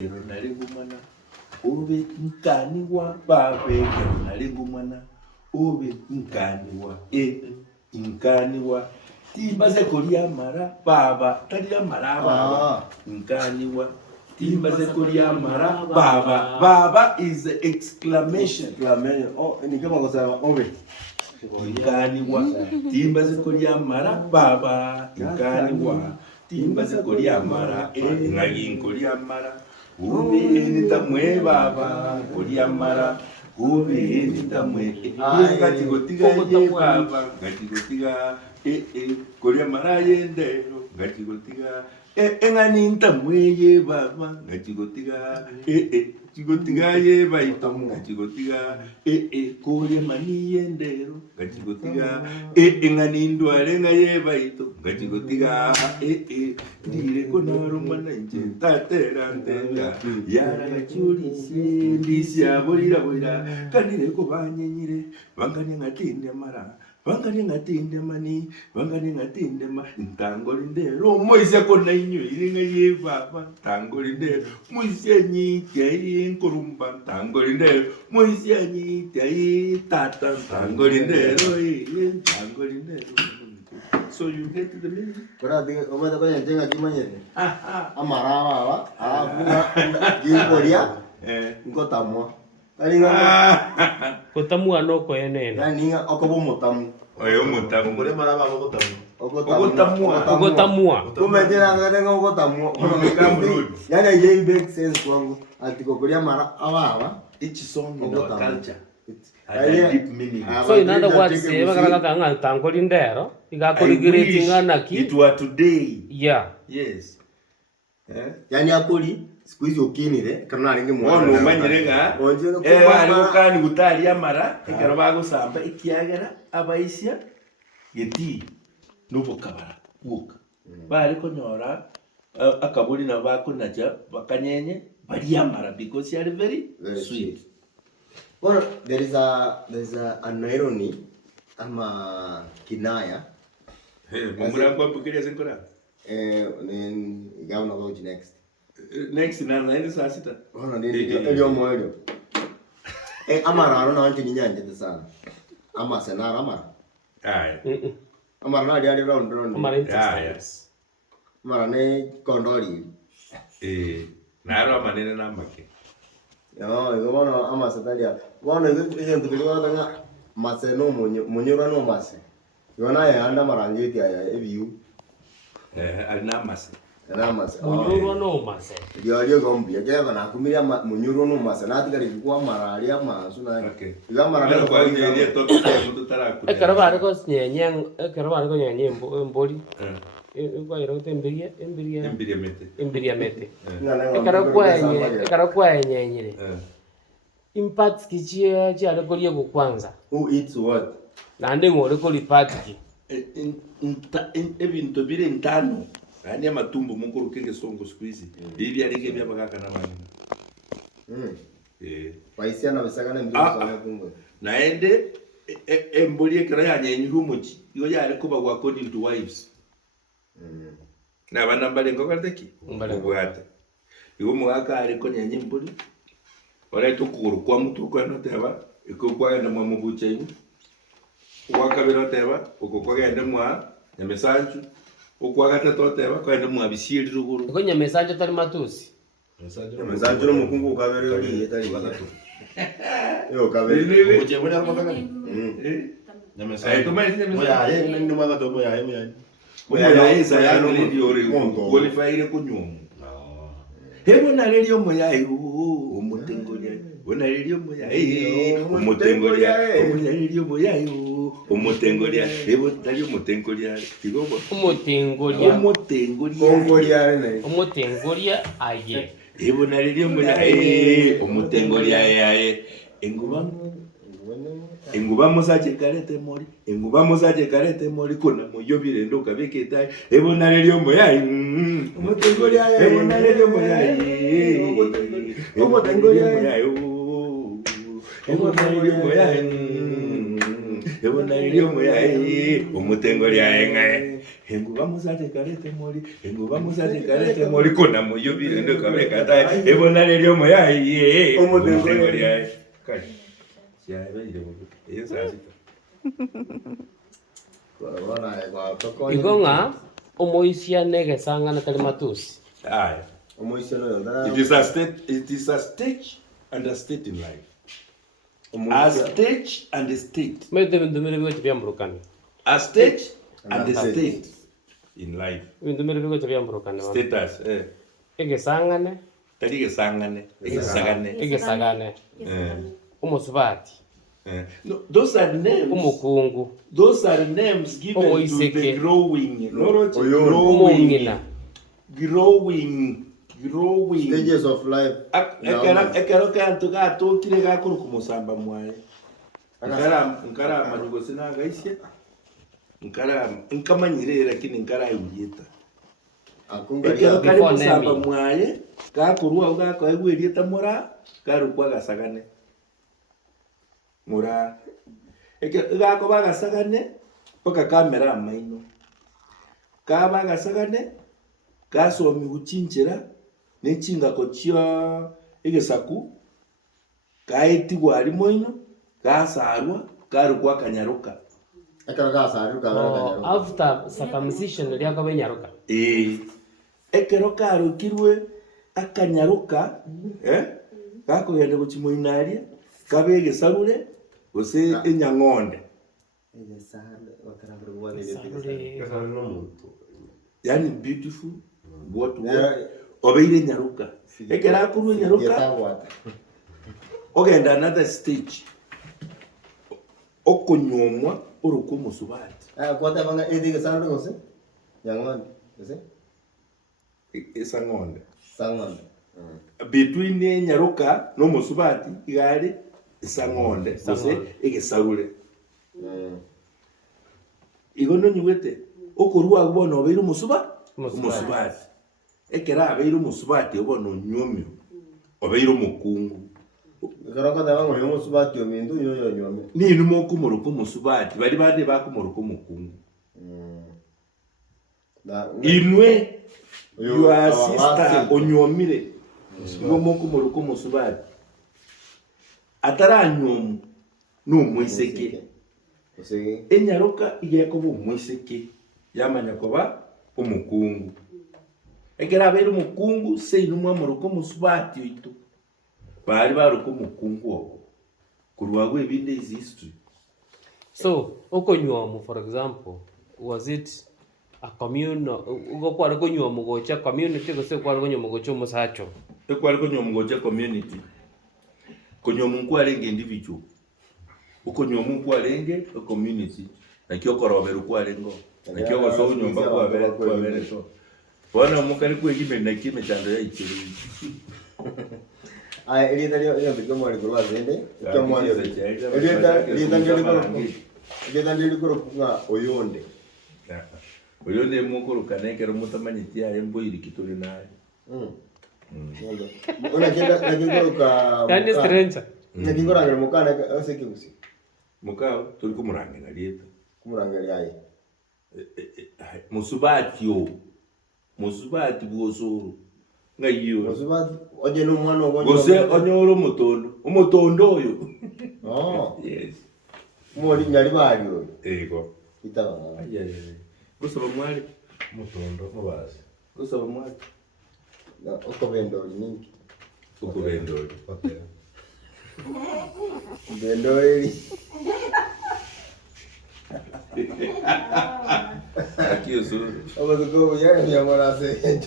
Nalingumana ube mkani wa babe nalingumana ube mkani wa mkani wa timbaze kolia mara baba talia mara baba mkani wa timbaze kolia mara baba baba is the exclamation. Oh, ni kama kusema ombe mkani wa timbaze kolia mara baba mkani wa timbaze kolia mara ngali kolia mara ube nitamwe baba kolia mara ube nitamwe ngati gotiga ye baba ngati gotiga kolia mara yendero ngati gotiga engani nitamwe ye baba ngati gotiga chigotiga ye baito ngati gotiga kolia mani yendero ngati gotiga engani ndware ngaye baito ngati gotiga dire konaro mana nje tatera ndenga yara gachulise ndisia bolira bolira kanire ko banyenyire bangane ngatinde mara bangane ngatinde mani bangane ngatinde ntangoli ndero moise kona inyo iringa ye baba ntangoli ndero moise nyike nkorumba ntangoli ndero moise nyike tata ntangoli ndero ntangoli ndero. So you get the meaning? Kora diga omada kaya jenga kimanyere amara baba alafu gikoria ngotamwa alinga kotamwa noko yenene yani okobo motamu oyo motamu Kore mara baba gotamu. ogotamwa kumejera ngana ngotamwa yani ye make sense kwangu atiko koria mara baba each song in our culture has a Yeah. deep meaning. so inanda kwatse bakaraka nga tangoli ndero igakorigireti ngana ki it were today. yeah Yes. yani akoli siku hizo ukinire kana aringe mwana Ono manyirega ari ukani gutari amara ikaro bagusamba ikiagera abaisia geti nubo kabara kuoka bari konyora akaburi na bakunaja bakanyenye bari amara because they are very sweet. Well, there is an irony ama kinaya Mumura kwa pukiria senkora. then gavana go next. Next na naenda saa sita. Ona ndio moyo. Amara aro na anti nyanje sana. Ama senara amara. Aya. Amara na dia round. Yes. Amara ne kondori. Naro manene na make. Yo, yo bono ama setalia. Bono ile ntukiliwa tanga mase no munyura no mase. Yona ya anda marangeti ya ebiu. Alina mase. Na mase. munyuro no mase Ndio gombi yake na kumiria munyuro no mase na tika kwa mararia masu na. Okay. Iga mararia Kwa hiyo ndio topic ya mtu taraku. ekero bari ko nyenye ekero bari ko nyenye mboli kwa iro temberia embiria mete ekero kwa nyenyire impact kichie chale kolie ko kwanza Who eats what? na ndi ngore ko lipatiki Ebintu bire ntano. Yani amatumbo mukuru kenge songo squeeze. Bibi alike bya bagaka na mani. Waisia na besagana ndio sana kungo. Naende emboli ekera yanyenyuru muki. Iyo yale kuba kwa according to wives. Na bana mbale ngokalteki. Ubwate. Iwo mwaka aliko nyenye mboli. Ora tukuru kwa mtu kwa noteba. Iko kwa enda mwa mubuche. Wakabira teba uko kwa enda mwa nyamesanju. Uko gatatu teba kwa enda mwa bisiri ruguru. ko nyamesanje tari matusi Mezanjo no mukungu ukabere uri etali batatu. Yo kabere. Oje bwana mwana. Nyamesa. Tumalize Moya ye ndio mwana to moya ye moya. Moya isa ya no ndi ore qualify kunyumu. Hebo na lelio moya umutengolia. Bona lelio moya umutengolia. Bona lelio moya umutengolia. Hebo tali umutengolia. Tigobo. Umutengolia. Kongolia ne. umutengolia aye Hebo na lelio moya umutengolia yae. Enguba musache karete mori kuna moyo birendo kabeketa ebona lelio moya umutengolia ebona lelio moya umutengolia moya ebona lelio moya ebona lyo moyaye omutengo lyaengae enguba musate kalete moli kona muyubire ndo kabere kata ebona lyo moyaye omutengo lyae kai siabe ile iyo sasita igonga omoisia negesangana tali matusi aya it is a stage and a state in life. A stage and a state. Mete ndumire byo byamburukana. A stage and a state in life. Ndumire byo byamburukana. Status egesangane. Tadi egesagane. Umusubati. No, those are names. Umukungu. Those are names given to the growing stages of life. Ekero kantu gatokire gakuru kumusamba mwaye. Nkara manyugo sina gaisye. Nkamanyire lakini nkara yuyita. Ekero kari kusamba mwaye gakurwa ugako egwirieta mura garukwa gasagane. Mura gako bagasagane paka kamera amaino kaba gasagane gasomi gucinjira n'ekinga ko kya egesaku kaiti gwari moino gasarwa garukwa kanyaruka ekero gasarwa after circumcision lyako benyaruka ekero karukirwe akanyaruka gako yende gukimoinaria kabege sarure ose enyangonde yani beautiful what obeire nyaruka ekera kuru nyaruka ogenda another stage okonyomwa uruko musubati kwata banga edige sarure gose nyangonde ese esangonde sangonde between nyaruka no musubati igari isangonde ose egesarure igono nyuwete okorwa ubona obeire umusubati ekera abeire umusubati ubona onyomyo obeire umukungu garaka dawa ngo umusubati omindu nyonyome ni numo kumuruko umusubati bari bade bakumuruko umukungu inwe your sister onyomire numo kumuruko umusubati ataranyomu n'umwiseke enyaruka igeko bumwiseke yamanya koba umukungu egera abere umukungu sei numwe muruko musubati itu bari baruko umukungu ogo kurwagwe binde is history. So okonywomu for example was it a commune ugo kwara konywomu gocha community gose kwara konywomu gocha musacho ekwara konywomu gocha community konyomu kwalenge individual ukonyomu kwalenge a community nakyo korobera kwalengo nakyo goso nyomba kwabere so bona mukari kwegime nakime chando ya ichiri elida lyo bigomwa likurwa zende cyomwa elida ndiko kunga oyonde oyonde mukuru kanekero mutamanyiti ya emboyiri kituli naye yani stranger nakingorangera mukana aseke gusi mukao turi kumurangana leta kumurangera yayi musubati bwosoro ngayiyo musubati oje no mwana ogonyo gose onyoro umutondo oyo yes muri nyari bari oyo ego itaba gose bamwali mutondo mubazi gose bamwali okobendoli ningi okubendoli bendoli aqui sou ogo go ya mora se